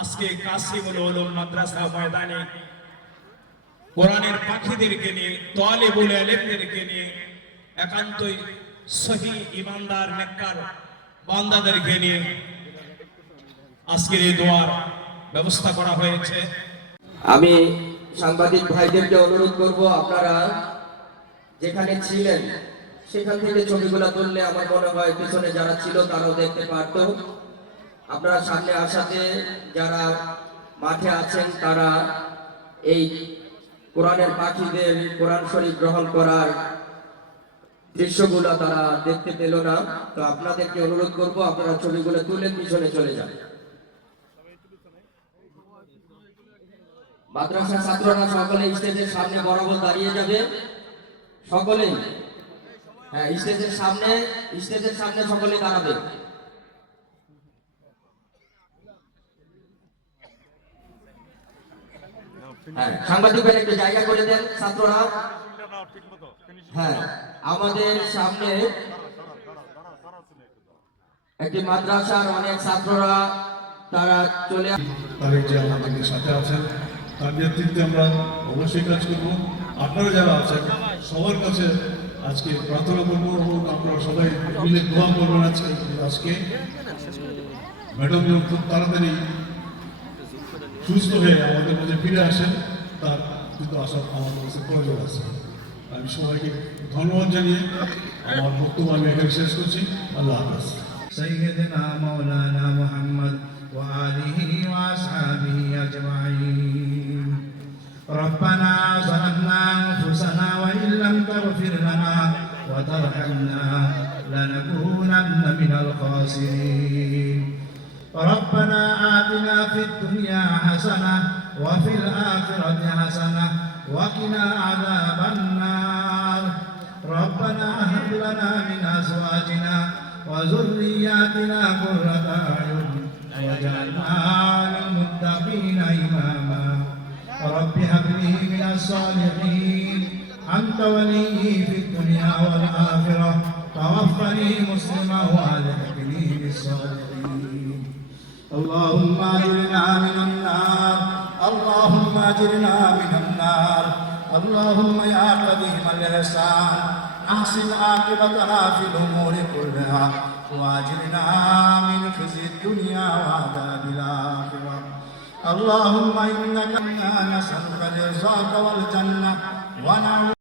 আজকে কাসিমুল উলুম মাদ্রাসা ময়দানে কোরআনের পাখিদেরকে নিয়ে, তালিবুল ইলমদেরকে নিয়ে, একান্তই সহি ইমানদার নেককার বান্দাদেরকে নিয়ে আজকের এই দোয়ার ব্যবস্থা করা হয়েছে। আমি সাংবাদিক ভাইদেরকে অনুরোধ করব, আপনারা যেখানে ছিলেন সেখান থেকে ছবিগুলো তুললে আমার মনে হয় পিছনে যারা ছিল তারাও দেখতে পারত। আপনারা সামনে আসাতে যারা মাঠে আছেন তারা এই কোরআনের পাখিদের কোরআন শরীফ গ্রহণ করার দৃশ্যগুলো তারা দেখতে পেল না। তো আপনাদেরকে অনুরোধ করব, আপনারা ছবিগুলো তুলে পিছনে চলে যান। মাদ্রাসা ছাত্ররা সকলে স্টেজের সামনে বরাবর দাঁড়িয়ে যাবে, সকলেই। হ্যাঁ, স্টেজের সামনে সকলে দাঁড়াবে। হ্যাঁ, সাংবাদিকদের একটু জায়গা করে দেন ছাত্ররা। হ্যাঁ, আমাদের সামনে একটি মাদ্রাসার অনেক ছাত্ররা তারা চলে তারেক যে আমাদের সাথে আছেন, তার নেতৃত্বে আমরা অবশ্যই কাজ করব। আপনারা যারা আছেন সবার কাছে আজকে প্রার্থনা করবো এবং আপনারা সবাই মিলে দোয়া করবেন আজকে ম্যাডাম যেন খুব তাড়াতাড়ি সুস্থ হয়ে আমাদের মাঝে ফিরে আসেন, তার কিন্তু আশা আমাদের কাছে প্রয়োজন আছে। আমি সবাইকে ধন্যবাদ জানিয়ে আমার বক্তব্য আমি এখানে শেষ করছি। আল্লাহ হাফেজ। سيدنا مولانا محمد وآله وأصحابه أجمعين. ربنا ظلمنا أنفسنا وإن لم تغفر لنا وترحمنا لنكونن من الخاسرين. ربنا آتنا في الدنيا حسنة وفي الآخرة حسنة وقنا عذاب النار. ربنا هب لنا من أزواجنا وذرياتنا قرة أعين واجعلنا للمتقين إماما. رب هب لي من الصالحين أنت ولي في الدنيا والآخرة توفني مسلما وألحقني بالصالحين. اللهم أجرنا من النار، اللهم أجرنا من النار. اللهم يا قديم الإحسان أحسن عاقبتنا في الأمور كلها وأجرنا من خزي الدنيا وعذاب الآخرة. اللهم إنك نسألك الرزاق والجنة ونعوذ